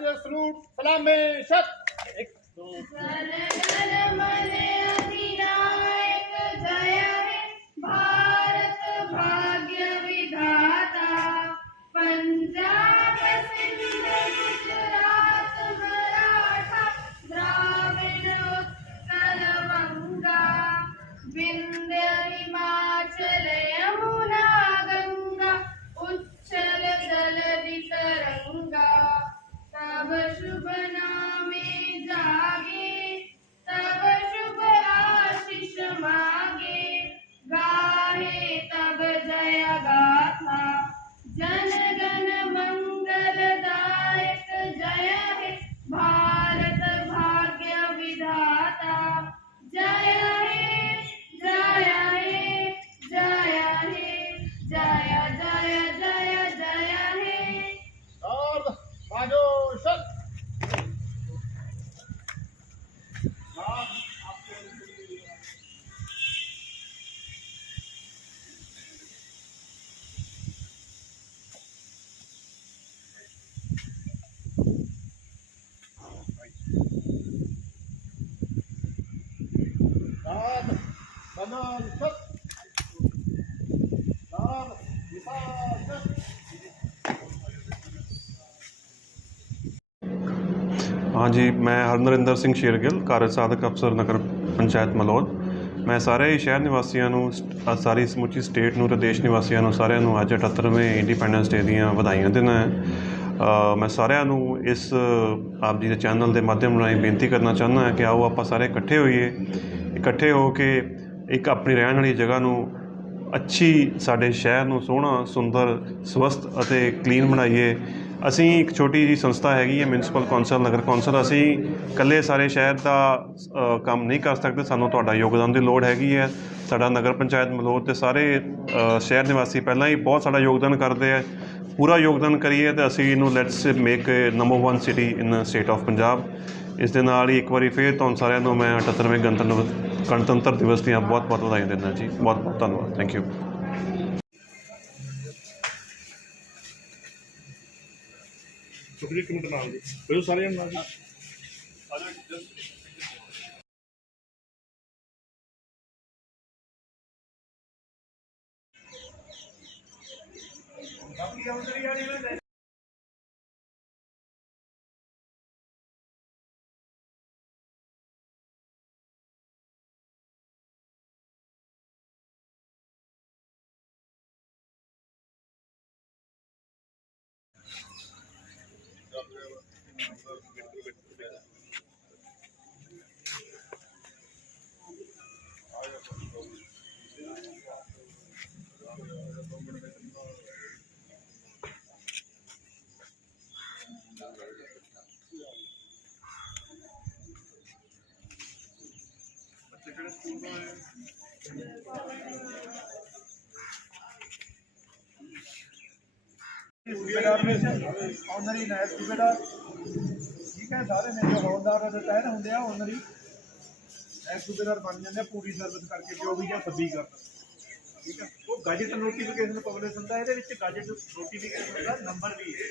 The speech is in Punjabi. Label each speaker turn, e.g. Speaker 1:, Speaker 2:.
Speaker 1: Let's salute. Salam Analfet. Dar, ifade.
Speaker 2: ਹਾਂਜੀ ਮੈਂ ਹਰਨਰਿੰਦਰ ਸਿੰਘ ਸ਼ੇਰਗਿੱਲ ਕਾਰਜ ਸਾਧਕ ਅਫਸਰ ਨਗਰ ਪੰਚਾਇਤ ਮਲੋਦ ਮੈਂ ਸਾਰੇ ਸ਼ਹਿਰ ਨਿਵਾਸੀਆਂ ਨੂੰ ਸਾਰੀ ਸਮੁੱਚੀ ਸਟੇਟ ਨੂੰ ਤੇ ਦੇਸ਼ ਨਿਵਾਸੀਆਂ ਨੂੰ ਸਾਰਿਆਂ ਨੂੰ ਅੱਜ 78ਵੇਂ ਇੰਡੀਪੈਂਡੈਂਸ ਡੇ ਦੀਆਂ ਵਧਾਈਆਂ ਦਿੰਦਾ ਮੈਂ ਸਾਰਿਆਂ ਨੂੰ ਇਸ ਆਪ ਜੀ ਦੇ ਚੈਨਲ ਦੇ ਮਾਧਿਅਮ ਰਾਹੀਂ ਬੇਨਤੀ ਕਰਨਾ ਚਾਹੁੰਦਾ ਹਾਂ ਕਿ ਆਓ ਆਪਾਂ ਸਾਰੇ ਇਕੱਠੇ ਹੋਈਏ ਇਕੱਠੇ ਹੋ ਕੇ ਇੱਕ ਆਪਣੀ ਰਹਿਣ ਵਾਲੀ ਜਗ੍ਹਾ ਨੂੰ ਅੱਛੀ, ਸਾਡੇ ਸ਼ਹਿਰ ਨੂੰ ਸੋਹਣਾ, ਸੁੰਦਰ, ਸਵਸਥ ਅਤੇ ਕਲੀਨ ਬਣਾਈਏ। ਅਸੀਂ ਇੱਕ ਛੋਟੀ ਜੀ ਸੰਸਥਾ ਹੈਗੀ ਹੈ, ਮਿਊਨਿਸਪਲ ਕੌਂਸਲ, ਨਗਰ ਕੌਂਸਲ। ਅਸੀਂ ਇਕੱਲੇ ਸਾਰੇ ਸ਼ਹਿਰ ਦਾ ਕੰਮ ਨਹੀਂ ਕਰ ਸਕਦੇ। ਸਾਨੂੰ ਤੁਹਾਡਾ ਯੋਗਦਾਨ ਦੀ ਲੋੜ ਹੈਗੀ ਹੈ। ਸਾਡਾ ਨਗਰ ਪੰਚਾਇਤ ਮਲੋਦ ਤੇ ਸਾਰੇ ਸ਼ਹਿਰ ਨਿਵਾਸੀ ਪਹਿਲਾਂ ਹੀ ਬਹੁਤ ਸਾਡਾ ਯੋਗਦਾਨ ਕਰਦੇ ਆ। ਪੂਰਾ ਯੋਗਦਾਨ ਕਰੀਏ ਤਾਂ ਅਸੀਂ ਇਹਨੂੰ let's make number 1 city in state of Punjab ਇਸ ਦੇ ਨਾਲ ਹੀ ਇੱਕ ਵਾਰੀ ਫੇਰ ਤੁਹਾਨੂੰ ਸਾਰਿਆਂ ਨੂੰ ਮੈਂ 78ਵੇਂ ਗਣਤੰਤਰ ਗਣਤੰਤਰ ਦਿਵਸ ਦੀਆਂ ਬਹੁਤ ਬਹੁਤ ਵਧਾਈਆਂ ਦਿੰਦਾ ਜੀ ਬਹੁਤ ਬਹੁਤ ਧੰਨਵਾਦ ਥੈਂਕ ਯੂ
Speaker 3: ਛੋਟੀ ਇੱਕ ਮਿੰਟ ਨਾਲ ਜੀ ਬੈਠੋ ਸਾਰੇ ਜਣੇ ਨਾਲ ਜੀ
Speaker 4: सूबेदार में से ऑनरी नायब सूबेदार ਠੀਕ ਹੈ ਸਾਰੇ ਨੇ ਜੋ ਹੌਲਦਾਰ ਦੇ ਤਹਿਤ ਹੁੰਦੇ ਆ ਆਨਰੀ ਨਾਇਬ ਸੂਬੇਦਾਰ ਬਣ ਜਾਂਦੇ ਆ, ਪੂਰੀ ਸਰਵਿਸ ਕਰਕੇ ਜੋ ਵੀ ਆ ਸਭੀ ਕਰਦਾ ਠੀਕ ਹੈ ਉਹ ਗਜਟ ਨੋਟੀਫਿਕੇਸ਼ਨ ਪਬਲਿਸ਼ ਹੁੰਦਾ, ਇਹਦੇ ਵਿੱਚ ਗੈਜਟ ਨੋਟੀਫਿਕੇਸ਼ਨ ਦਾ ਨੰਬਰ ਵੀ ਹੈ।